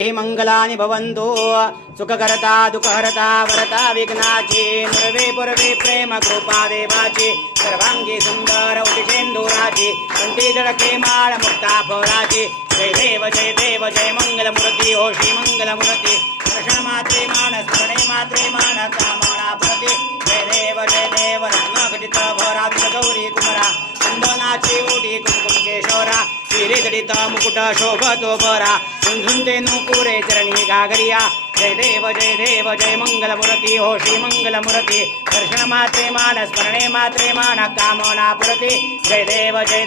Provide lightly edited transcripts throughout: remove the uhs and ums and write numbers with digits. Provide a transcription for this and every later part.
मंगलानि भवन्तु सुखकर्ता दुःखहर्ता वरता विघ्नाची निर्वे पूर्वे प्रेम कृपा देवाची सर्वांगी सुंदर उदिशेंदुराची कंठी जडके माळ मुक्ता फळाची जय देव जय मंगलमूर्ती हो श्री मंगलमूर्ती दर्शन मात्रे मान स्मरणे मात्रे मान कामना प्रति जय देव रत्नघटित भरात गौरी कुमरा चंदनाची ओटी कुंकुम केशोरा हिरेजडित मुकुट शोभतो बरा झुंझुंते नुपुरे चरणी घागरिया जय देव जय मंगलमूर्ती हो श्री मंगलमूर्ती दर्शन मात्रे मान स्मरणे मात्रे मान कामना पुरती जय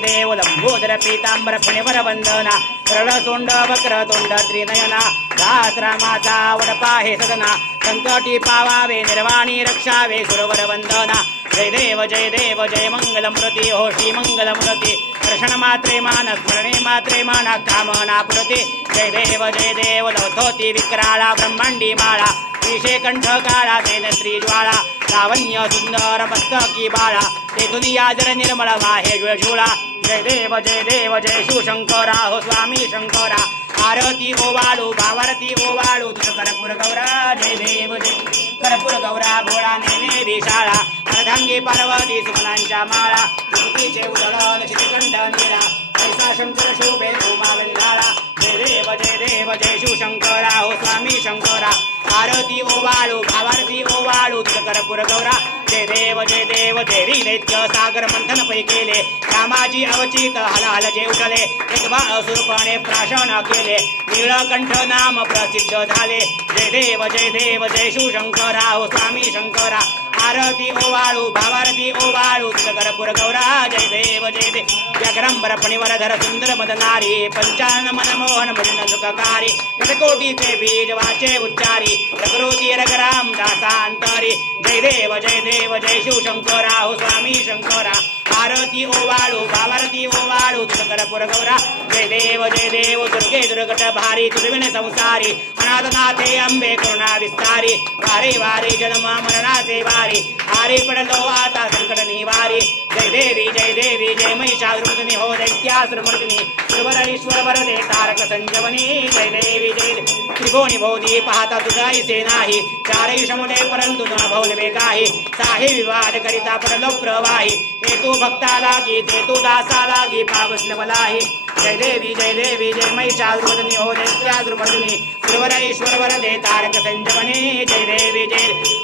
देव लंबोदर पीतांबर फणिवर वंदना सरळ तोंड वक्र तोंड त्रिनयना दात्रा माता वडपा हे सदना संकटी पावावे निर्वाणी रक्षावे सुरवर वंदना जय देव जय मंगलमूर्ती हो श्री मंगलमूर्ती दर्शन मात्रे मान स्मरणे मात्रे मान कामना पुरती जय देव लवथोती विक्राळा ब्रह्मांडी माळा विषे कंठ काळा तेन श्री ज्वाळा लावण्य सुंदर मस्तकी बाळा तेथून याजर निर्मळ वाहे झुळझुळा जय देव जय शिवशंकरा हो स्वामी शंकरा आरती ओवाळू भावारती ओवाळू तुझ कर्पूर गौरा जय देव कर्पूर गौरा भोळा नेने विशाळा अर्धांगी पार्वती सुमनांच्या माळा तुतीचे उदळण श्रीकंठ नीळा ऐसा शंकर शोभे उमा वेंधाळा जय देव जय शिवशंकरा हो स्वामी शंकरा आरती ओवाळू भावारती ओवाळू तुझ कर्पूर गौरा जय देव देवी दैत्य सागर मंथन पै केले रामाजी अवचित हलहल जे उठले एकवा असुरपणे प्राशन केले नीळकंठ नाम प्रसिद्ध झाले जय देव जय शिवशंकरा हो स्वामी शंकरा आरती ओवाळू भावारती ओवाळू तुझ कर्पूर गौरा जय देव व्याघ्रंबर फणिवरधर सुंदर मदनारी पंचान मनमोहन मुनिन सुखकारी शतकोटीचे बीज वाचे उच्चारी प्रकृती रघुराम दासांतरी जय देव जय शिवशंकरा हो स्वामी शंकरा आरती ओवाळू भावारती ओवाळू तुझ कर्पूर गौरा जय देव दुर्गे दुर्गट भारी तुझविन संसारी अनाथनाथे अंबे करुणा विस्तारी वारे जन्म मरणाचे वारी आरे पडलो आता संकट निवारी जय देवी जय महिषासुरमर्दिनी हो दैत्यासुरमर्दिनी सुरवर वरदे तारक संजवनी जय देवी त्रिभुवनी भोवती पाहता तुझाई सेनाही चारही समुदे परंतु न भौलवे काही साहे विवाद करिता पडलो प्रवाही ते तू भक्ता लागी ते तू दासा लागी पावस्लवलाही जय देवी जय महिषासुरमर्दिनी हो दैत्यासुरमर्दिनी सुरवर वरदे तारक संजवनी जय देवी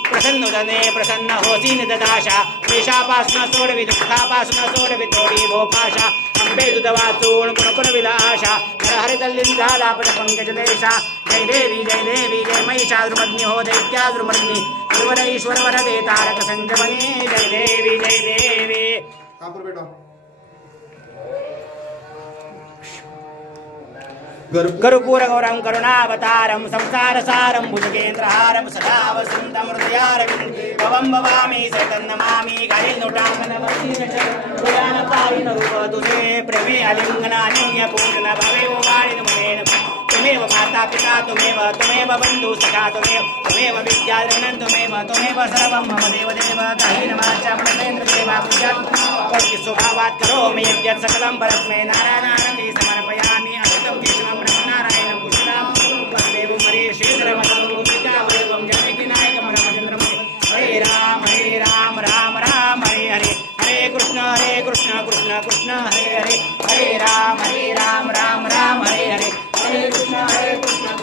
प्रसन्नुदने प्रसन्न होसी निददाशा देशापासून सोडवी दुःखापासून सोडवी तोडी भोपाशा अंबे दुध वाचून पुनपुन विलाशा हरितल्लीन झाला पद पंकज देशा जय देवी जय महिषासुरमर्दिनी हो दैत्यासुरमर्दिनी सुरवर वरदे तारक संजवनी जय देवी कर्पूर गौरं करुणावतारं संसारसारं भुजगेन्द्रहारं सदा वसन्तं हृदयारविन्दे भवं भवामि सततं नमामि तुझे प्रेमे अलिंगनालिंग्य पूर्ण भवेव वाणिन मुनेन तुमेव माता पिता तुमेव बन्धु सखा तुमेव विद्याधनं तुमेव सर्वं मम देव काही नमाच्या मनसेन्द्र देवा पूजा स्वभावात् करोमि यद्यत् सकलं परस्मै नारायण